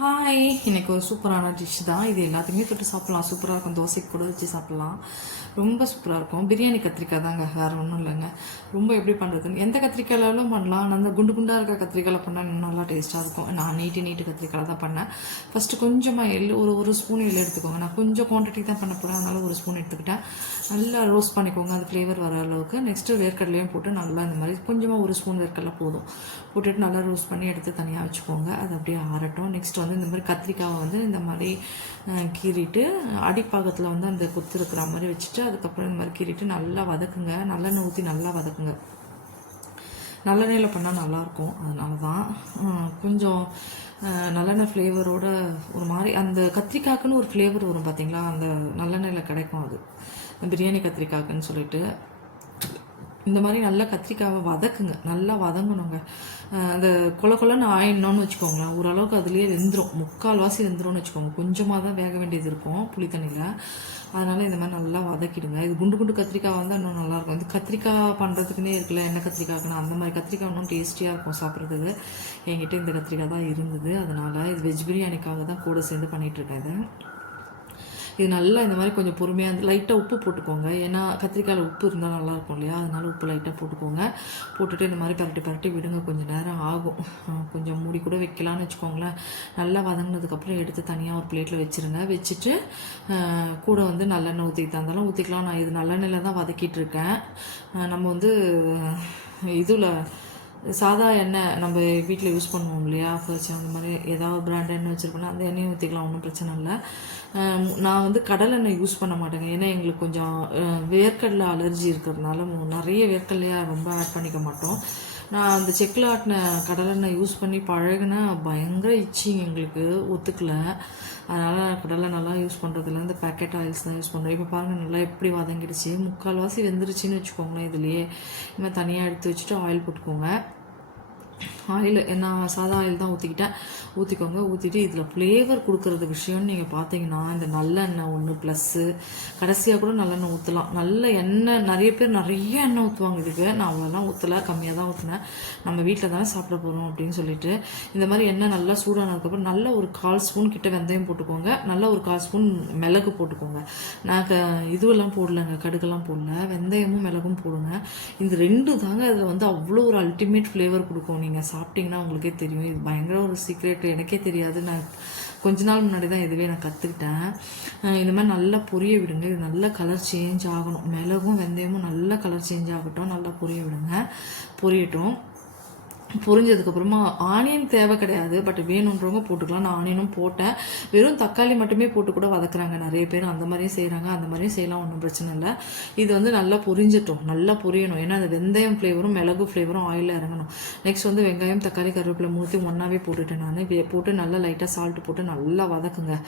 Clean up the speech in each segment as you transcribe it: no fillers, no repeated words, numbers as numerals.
Hi, எனக்கு ஒரு சூப்பரான டிஷ் தான் இது. எல்லாத்துக்குமே தொட்டு சாப்பிட்லாம், சூப்பராக இருக்கும். தோசைக்கு கூட வச்சு சாப்பிட்லாம், ரொம்ப சூப்பராக இருக்கும். பிரியாணி கத்திரிக்காய் தாங்க, வேறு ஒன்றும் இல்லைங்க. ரொம்ப எப்படி பண்ணுறதுன்னு எந்த கத்திரிக்காயிலும் பண்ணலாம். ஆனால் அந்த குண்டு குண்டாக இருக்க கத்திரிக்காயில் பண்ணால் இன்னும் நல்லா டேஸ்ட்டாக இருக்கும். நான் நீட்டு கத்திரிக்காய் தான் பண்ணேன். ஃபஸ்ட்டு கொஞ்சமாக ஒரு ஸ்பூன் எள்ளு எடுத்துக்கோங்க. நான் கொஞ்சம் குவான்டிட்டி தான் பண்ண போகிறேன், அதனால் ஒரு ஸ்பூன் எடுத்துக்கிட்டேன். நல்லா ரோஸ்ட் பண்ணிக்கோங்க, அது ஃப்ளேவர் வர அளவுக்கு. நெக்ஸ்ட்டு வேர்க்கடலையும் போட்டு நல்லா இந்த மாதிரி கொஞ்சமாக ஒரு ஸ்பூன் வேர்க்கடலை போதும் போட்டுட்டு நல்லா ரோஸ்ட் பண்ணி எடுத்து தனியாக வச்சுக்கோங்க. அது அப்படியே ஆறட்டும். நெக்ஸ்ட் இந்த மாதிரி கத்திரிக்காவை இந்த மாதிரி கீறிட்டு அடிப்பாகத்தில் அந்த கொத்து இருக்கிற மாதிரி வச்சுட்டு அதுக்கப்புறம் இந்த மாதிரி கீறிட்டு நல்லா வதக்குங்க. நல்லெண்ணெய் ஊற்றி நல்லா வதக்குங்க. நல்லெண்ணெயில் பண்ணால் நல்லாயிருக்கும், அதனால தான் கொஞ்சம் நல்லெண்ணெய் ஃப்ளேவரோட ஒரு மாதிரி அந்த கத்திரிக்காய்க்குன்னு ஒரு ஃப்ளேவர் வரும் பார்த்தீங்களா, அந்த நல்லெண்ணெயில் கிடைக்கும். அது பிரியாணி கத்திரிக்காய்க்குன்னு சொல்லிட்டு இந்த மாதிரி நல்லா கத்திரிக்காவை வதக்குங்க. நல்லா வதங்கணுங்க. அந்த கொலன்னு ஆயிடணும்னு வச்சுக்கோங்களேன். ஓரளவுக்கு அதுலேயே வெந்துடும், முக்கால்வாசி வெந்துடும்னு வச்சுக்கோங்க. கொஞ்சமாக தான் வேக வேண்டியது இருக்கும் புளி தண்ணியில். அதனால் இந்த மாதிரி நல்லா வதக்கிடுங்க. இது குண்டு குண்டு கத்திரிக்காய் இன்னும் நல்லாயிருக்கும். இந்த கத்திரிக்காய் பண்ணுறதுக்குன்னே இருக்குல்ல, எண்ணெய் கத்திரிக்காய்க்குன்னு அந்த மாதிரி கத்திரிக்காய் இன்னும் டேஸ்டியாக இருக்கும் சாப்பிட்றதுக்கு. என்கிட்ட இந்த கத்திரிக்காய் தான் இருந்தது, அதனால் இது வெஜ் பிரியாணிக்காக தான் கூட சேர்ந்து பண்ணிகிட்ருக்கேன். இது நல்லா இந்த மாதிரி கொஞ்சம் பொறுமையாக லைட்டாக உப்பு போட்டுக்கோங்க. ஏன்னா கத்திரிக்காயில் உப்பு இருந்தால் நல்லாயிருக்கும் இல்லையா, அதனால் உப்பு லைட்டாக போட்டுக்கோங்க. போட்டுட்டு இந்த மாதிரி பரட்டி விடுங்க. கொஞ்சம் நேரம் ஆகும், கொஞ்சம் மூடி கூட வைக்கலான்னு வச்சுக்கோங்களேன். நல்லா வதங்கினதுக்கப்புறம் எடுத்து தனியாக ஒரு பிளேட்டில் வச்சுருங்க. வச்சுட்டு கூட நல்லெண்ணெய் ஊற்றிக்கிட்டாலும் ஊற்றிக்கலாம். நான் இது நல்லெண்ணெயில் தான் வதக்கிட்டு இருக்கேன். நம்ம இதில் சாதா எண்ணெய் நம்ம வீட்டில் யூஸ் பண்ணுவோம் இல்லையா, ஃபர்ஸ்ட் அந்த மாதிரி ஏதாவது பிராண்ட் எண்ணெய் வச்சுருக்கோன்னா அந்த எண்ணெயும் ஊற்றிக்கலாம், ஒன்றும் பிரச்சனை இல்லை. நான் கடலெண்ணெய் யூஸ் பண்ண மாட்டேங்க. ஏன்னா எங்களுக்கு கொஞ்சம் வேர்க்கடலை அலர்ஜி இருக்கிறதுனால நிறைய வேர்க்கடலையாக ரொம்ப ஆட் பண்ணிக்க மாட்டோம். நான் அந்த செக்கில் ஆட்டின கடலெண்ணெய் யூஸ் பண்ணி பழகினா பயங்கர இச்சிங், எங்களுக்கு ஒத்துக்கலை. அதனால் கடலை நல்லா யூஸ் பண்ணுறதுல இந்த பேக்கெட் ஆயில்ஸ் தான் யூஸ் பண்ணுறேன். இப்போ பாருங்கள் நல்லா எப்படி வதங்கிடுச்சு, முக்கால்வாசி வெந்துருச்சுன்னு வச்சுக்கோங்களேன். இதுலேயே இந்த தனியாக எடுத்து வச்சுட்டு ஆயில் போட்டுக்கோங்க. ஆயில் நான் சாதா ஆயில் தான் ஊற்றிக்கோங்க. ஊற்றிட்டு இதில் ஃப்ளேவர் கொடுக்குறது விஷயம்னு நீங்கள் பார்த்தீங்கன்னா இந்த நல்லெண்ணெய் ஒன்று ப்ளஸ்ஸு கடைசியாக கூட நல்லெண்ணெய் ஊற்றலாம். நல்ல எண்ணெய் நிறைய பேர் நிறைய எண்ணெய் ஊற்றுவாங்க இதுக்கு. நான் அவ்வளோலாம் ஊற்றலை, கம்மியாக தான் ஊற்றினேன். நம்ம வீட்டில் தானே சாப்பிட போகிறோம் அப்படின்னு சொல்லிட்டு இந்த மாதிரி எண்ணெய் நல்லா சூடானதுக்கப்புறம் நல்ல ஒரு 1/4 ஸ்பூன் கிட்ட வெந்தயம் போட்டுக்கோங்க. நல்ல ஒரு 1/4 ஸ்பூன் மிளகு போட்டுக்கோங்க. நான் இதுவெல்லாம் போடலைங்க, கடுகெல்லாம் போடல, வெந்தயமும் மிளகும் போடுங்க. இந்த ரெண்டு தாங்க அதில் அவ்வளோ ஒரு அல்டிமேட் ஃப்ளேவர் கொடுக்கும். நீங்கள் சாப்பிட்டிங்கன்னா உங்களுக்கே தெரியும். இது பயங்கர ஒரு சீக்ரெட், எனக்கே தெரியாது. நான் கொஞ்ச நாள் முன்னாடி தான் இதுவே நான் கற்றுக்கிட்டேன். இந்த மாதிரி நல்லா பொரிய விடுங்க. இது நல்ல கலர் சேஞ்ச் ஆகணும். மிளகும் வெந்தயமும் நல்ல கலர் சேஞ்ச் ஆகட்டும். நல்லா பொரிய விடுங்க. பொரியட்டும். பொரிஞ்சதுக்கப்புறமா ஆனியன் தேவை கிடையாது, பட் வேணுன்றவங்க போட்டுக்கலாம். நான் ஆனியனும் போட்டேன். வெறும் தக்காளி மட்டுமே போட்டு கூட வதக்குறாங்க நிறைய பேர். அந்த மாதிரியும் செய்கிறாங்க, அந்த மாதிரியும் செய்யலாம், ஒன்றும் பிரச்சனை இல்லை. இது நல்லா பொரிஞ்சிட்டோம், நல்லா பொரியணும். ஏன்னா அந்த வெந்தயம் ஃப்ளேவரும் மிளகு ஃப்ளேவரும் ஆயிலில் இறங்கணும். நெக்ஸ்ட் வெங்காயம் தக்காளி கருவேப்பிலை மூத்தி ஒன்றாவே போட்டுட்டேன். நான் போட்டு நல்லா லைட்டாக சால்ட்டு போட்டு நல்லா வதக்குங்க.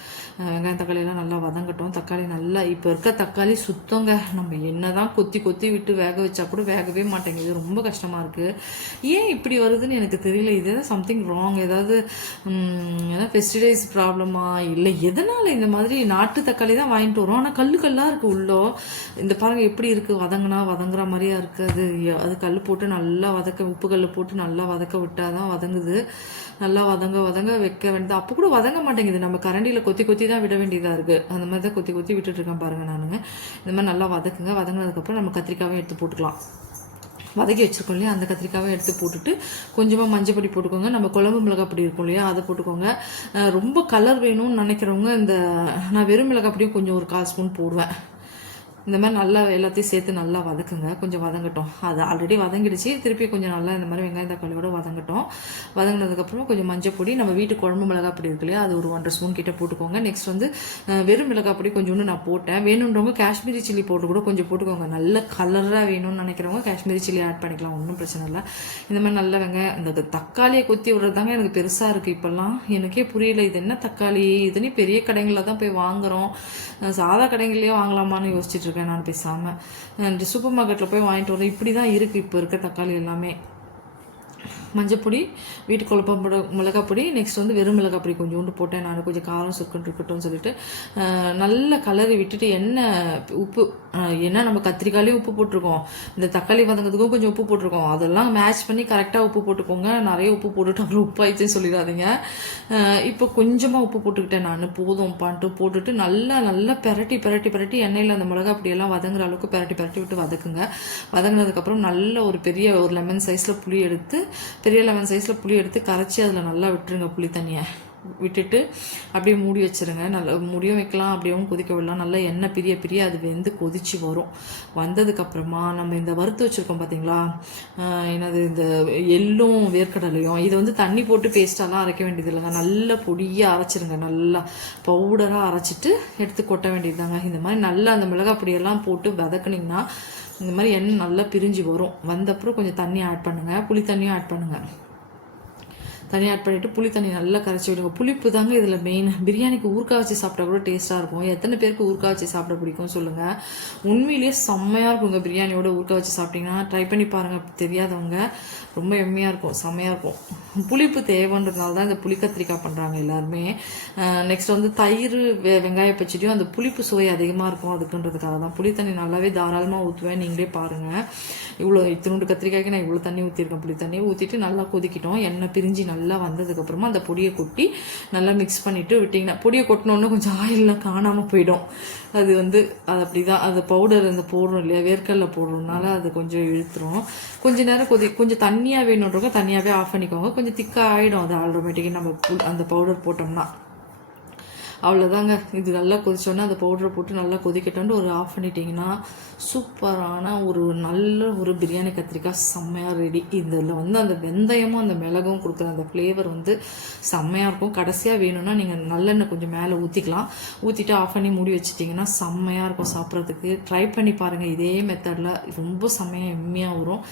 வெங்காயம் தக்காளியெல்லாம் நல்லா வதங்கட்டும். தக்காளி நல்லா இப்போ இருக்க தக்காளி சுத்தங்க. நம்ம என்ன தான் கொத்தி விட்டு வேக வச்சா கூட வேகவே மாட்டேங்குது. ரொம்ப கஷ்டமாக இருக்குது. ஏன் இப்படி வருதுன்னு எனக்கு தெரியல. இது எதாவது சம்திங் ராங், ஏதாவது பெஸ்டிசைட்ஸ் ப்ராப்ளமா இல்லை எதனால் இந்த மாதிரி? நாட்டு தக்காளி தான் வாங்கிட்டு வரோம், ஆனால் கல்லாக இருக்குது உள்ளோ. இந்த பாருங்கள் எப்படி இருக்குது, வதங்குற மாதிரியா இருக்குது. அது கல் போட்டு நல்லா உப்பு கல் போட்டு நல்லா வதக்க விட்டால் தான் வதங்குது. நல்லா வதங்க வைக்க வேண்டியது. அப்போ கூட வதங்க மாட்டேங்குது. நம்ம கரண்டியில் கொத்தி தான் விட வேண்டியதாக இருக்குது. அந்த மாதிரி தான் கொத்தி விட்டுட்டுருக்கேன் பாருங்கள். நானுங்க இந்த மாதிரி நல்லா வதக்குங்க. வதங்கினதுக்கப்புறம் நம்ம கத்திரிக்காயும் எடுத்து போட்டுக்கலாம். வதக்கி வச்சுருக்கோம் இல்லையா, அந்த கத்திரிக்காவை எடுத்து போட்டுட்டு கொஞ்சமாக மஞ்சள் பொடி போட்டுக்கோங்க. நம்ம குழம்பு மிளகாய் பொடி இருக்கும் இல்லையா, அதை போட்டுக்கோங்க. ரொம்ப கலர் வேணும்னு நினைக்கிறவங்க நான் வெறும் மிளகாய் பொடியும் கொஞ்சம் ஒரு 1/4 ஸ்பூன் போடுவேன். இந்த மாதிரி நல்லா எல்லாத்தையும் சேர்த்து நல்லா வதக்குங்க. கொஞ்சம் வதங்கட்டும். அது ஆல்ரெடி வதங்கிடுச்சு. திருப்பி கொஞ்சம் நல்லா இந்த மாதிரி வெங்காயம் தக்காளியோட வதங்கட்டும். வதங்கினதுக்கப்புறமா கொஞ்சம் மஞ்சள் பொடி, நம்ம வீட்டு குழம்பு மிளகாய் பொடி இருக்கு இல்லையா, அது ஒரு 1.5 ஸ்பூன் கிட்ட போட்டுக்கோங்க. நெக்ஸ்ட் வெறும் மிளகாய் பொடி கொஞ்சோண்டு நான் போட்டேன். வேணுன்றவங்க காஷ்மீரி சில்லி போட்டு கூட கொஞ்சம் போட்டுக்கோங்க. நல்ல கலராக வேணும்னு நினைக்கிறவங்க காஷ்மீரி சில்லி ஆட் பண்ணிக்கலாம், ஒன்றும் பிரச்சனை இல்லை. இந்த மாதிரி நல்ல வெங்காயம் இந்த தக்காளியை கொத்தி விடுறதாங்க எனக்கு பெருசாக இருக்குது இப்போல்லாம். எனக்கே புரியல, இது என்ன தக்காளி, இதுன்னு பெரிய கடைகளில் தான் போய் வாங்குகிறோம், சாதா கடைகள்லேயே வாங்கலாமான்னு யோசிச்சுட்டு இருக்கேன் நான் பேசாமல். இந்த சூப்பர் மார்க்கெட்டில் போய் வாங்கிட்டு வரேன். இப்படி தான் இருக்குது இப்போ இருக்க தக்காளி எல்லாமே. மஞ்சப்பொடி, வீட்டு குழம்பு மிளகாய் பொடி, நெக்ஸ்ட் வந்து வெறும் மிளகாய் பொடி கொஞ்சோண்டு போட்டேன். நான் கொஞ்சம் காரம் சுக்கன் இருக்கட்டும்னு சொல்லிட்டு நல்ல கலரி விட்டுட்டு உப்பு ஏன்னா நம்ம கத்திரிக்காயிலையும் உப்பு போட்டிருக்கோம், இந்த தக்காளி வதங்கிறதுக்கும் கொஞ்சம் உப்பு போட்டிருக்கோம், அதெல்லாம் மேட்ச் பண்ணி கரெக்டாக உப்பு போட்டுக்கோங்க. நிறைய உப்பு போட்டுட்டு அப்புறம் உப்பு ஆயிடுச்சுன்னு சொல்லிடாதீங்க. இப்போ கொஞ்சமாக உப்பு போட்டுக்கிட்டேன் நான், போதும்ப்பான்ட்டு போட்டுட்டு நல்லா நல்லா பெரட்டி பெரட்டி பெரட்டி எண்ணெயில் அந்த மிளகா அப்படியெல்லாம் வதங்குற அளவுக்கு பெரட்டி பெரட்டி விட்டு வதக்குங்க. வதங்கினதுக்கப்புறம் நல்ல ஒரு பெரிய ஒரு லெமன் சைஸில் புளி எடுத்து கரைச்சி அதில் நல்லா விட்டுருங்க. புளி தண்ணியை விட்டுட்டு அப்படியே மூடி வச்சுருங்க. நல்லா முடியும் வைக்கலாம், அப்படியேவும் கொதிக்க விடலாம். நல்லா எண்ணெய் பிரிய பிரிய அது வெந்து கொதிச்சு வரும். வந்ததுக்கப்புறமா நம்ம இந்த வறுத்து வச்சுருக்கோம் பார்த்தீங்களா, என்னது இந்த எள்ளும் வேர்க்கடலையும், இதை வந்து தண்ணி போட்டு பேஸ்ட்டாலாம் அரைக்க வேண்டியது இல்லைங்க. நல்லா பொடியாக அரைச்சிருங்க. நல்லா பவுடராக அரைச்சிட்டு எடுத்து கொட்ட வேண்டியதுதாங்க. இந்த மாதிரி நல்லா அந்த மிளகாய் பொடியெல்லாம் போட்டு வதக்குனிங்கன்னா இந்த மாதிரி எண்ணெய் நல்லா பிரிஞ்சு வரும். வந்தப்புறம் கொஞ்சம் தண்ணி ஆட் பண்ணுங்கள், புளி தண்ணியும் ஆட் பண்ணுங்கள். தண்ணி ஆட் பண்ணிவிட்டு புளி தண்ணி நல்லா கரைச்சி விடுங்க. புளிப்பு தாங்க இதில் மெயின். பிரியாணிக்கு ஊறுகாய் வச்சு சாப்பிட்டா கூட டேஸ்ட்டாக இருக்கும். எத்தனை பேருக்கு ஊறுகாய் வச்சு சாப்பிட பிடிக்கும் சொல்லுங்கள். உண்மையிலேயே செம்மையாக இருக்குங்க பிரியாணியோட ஊறுகாய் வச்சு சாப்பிட்டிங்கன்னா. ட்ரை பண்ணி பாருங்கள், தெரியாதவங்க. ரொம்ப எம்மையாக இருக்கும், செம்மையாக இருக்கும். புளிப்பு தேவைன்றதுனால தான் இந்த புளி கத்திரிக்காய் பண்ணுறாங்க எல்லாருமே. நெக்ஸ்ட் வந்து தயிர் வெங்காய பச்சடியும் அந்த புளிப்பு சுவை அதிகமாக இருக்கும் அதுக்குன்றதுக்காக தான். புளி தண்ணி நல்லாவே தாராளமாக ஊற்றுவேன், நீங்களே பாருங்கள். இத்தினோண்டு கத்திரிக்காய்க்கு நான் இவ்வளோ தண்ணி ஊற்றிருக்கேன். புளி தண்ணி ஊற்றிட்டு நல்லா கொதிக்கிட்டோம். எண்ணெய் பிரிஞ்சு நல்லா வந்ததுக்கப்புறமா அந்த பொடியை கொட்டி நல்லா மிக்ஸ் பண்ணிவிட்டு விட்டிங்கன்னா, பொடியை கொட்டினோன்னு கொஞ்சம் ஆயிலெலாம் காணாமல் போயிடும். அது அப்படி தான். அது பவுடர் அந்த போடுறோம் இல்லையா, வேர்க்கடலை போடுறதுனால அது கொஞ்சம் இழுத்துரும். கொஞ்சம் நேரம் கொஞ்சம் தண்ணியாக வேணுன்றவங்க தண்ணியாகவே ஆஃப் பண்ணிக்கோங்க. கொஞ்சம் திக்காக ஆகிடும் அது ஆட்டோமேட்டிக்காக நம்ம அந்த பவுடர் போட்டோம்னா. அவ்வளோதாங்க. இது நல்லா கொதிச்சோன்னா அந்த பவுடரை போட்டு நல்லா கொதிக்கட்டோன்னு ஒரு ஆஃப் பண்ணிட்டீங்கன்னா சூப்பரான நல்ல ஒரு பிரியாணி கத்திரிக்காய் செம்மையாக ரெடி. இதில் அந்த வெந்தயமும் அந்த மிளகும் கொடுக்குற அந்த ஃப்ளேவர் செம்மையாக இருக்கும். கடைசியாக வேணும்னா நீங்கள் நல்லெண்ணெய் கொஞ்சம் மேலே ஊற்றிக்கலாம். ஊற்றிட்டு ஆஃப் பண்ணி மூடி வச்சிட்டிங்கன்னா செம்மையாக இருக்கும் சாப்பிட்றதுக்கு. ட்ரை பண்ணி பாருங்கள் இதே மெத்தடில், ரொம்ப செம்மையாக எம்மையாக வரும்.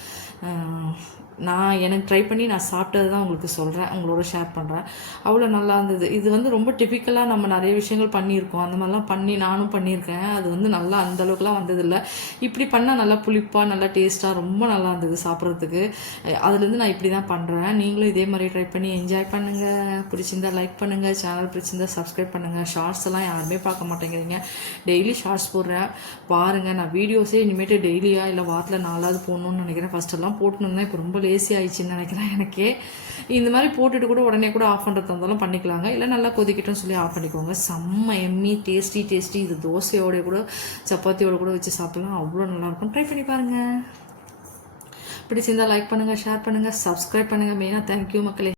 எனக்கு ட்ரை பண்ணி நான் சாப்பிட்டது தான் உங்களுக்கு சொல்கிறேன், உங்களோட ஷேர் பண்ணுறேன். அவ்வளோ நல்லா இருந்தது. இது ரொம்ப டிபிக்கலாக நம்ம நிறைய விஷயங்கள் பண்ணியிருக்கோம். அந்த மாதிரிலாம் நானும் பண்ணியிருக்கேன். அது நல்லா அந்தளவுக்குலாம் வந்ததில்லை. இப்படி பண்ணால் நல்லா புளிப்பாக நல்லா டேஸ்ட்டாக ரொம்ப நல்லா இருந்தது சாப்பிட்றதுக்கு. அதுலேருந்து நான் இப்படி தான் பண்ணுறேன். நீங்களும் இதே மாதிரி ட்ரை பண்ணி என்ஜாய் பண்ணுங்கள். பிடிச்சிருந்தா லைக் பண்ணுங்கள், சேனல் பிடிச்சிருந்தா சப்ஸ்கிரைப் பண்ணுங்கள். ஷார்ட்ஸ் எல்லாம் யாருமே பார்க்க மாட்டேங்கிறீங்க. டெய்லி ஷார்ட்ஸ் போடுறேன் பாருங்கள். நான் வீடியோஸே இனிமேட்டு டெய்லியா இல்லை வாரத்தில் 4ஆவது போடணும்னு நினைக்கிறேன். ஃபஸ்ட்டெல்லாம் போட்டுருந்தேன், இப்போ ரொம்ப லேசி ஆயிடுச்சுன்னு நினைக்கிறேன் எனக்கே. இந்த மாதிரி போட்டுட்டு கூட உடனே கூட ஆஃப் பண்ணுறது இருந்தாலும் பண்ணிக்கலாங்க. இல்லை நல்லா கொதிக்கட்டும்னு சொல்லி ஆஃப் பண்ணிக்கோங்க. செம்ம எம்மி டேஸ்டி. இது தோசையோட கூட சப்பாத்தியோட கூட வச்சு சாப்பிடலாம், அவ்வளோ நல்லாயிருக்கும். ட்ரை பண்ணி பாருங்கள். பிடிச்சிருந்தால் லைக் பண்ணுங்கள், ஷேர் பண்ணுங்கள், சப்ஸ்கிரைப் பண்ணுங்கள். மெயினாக தேங்க்யூ மக்களே.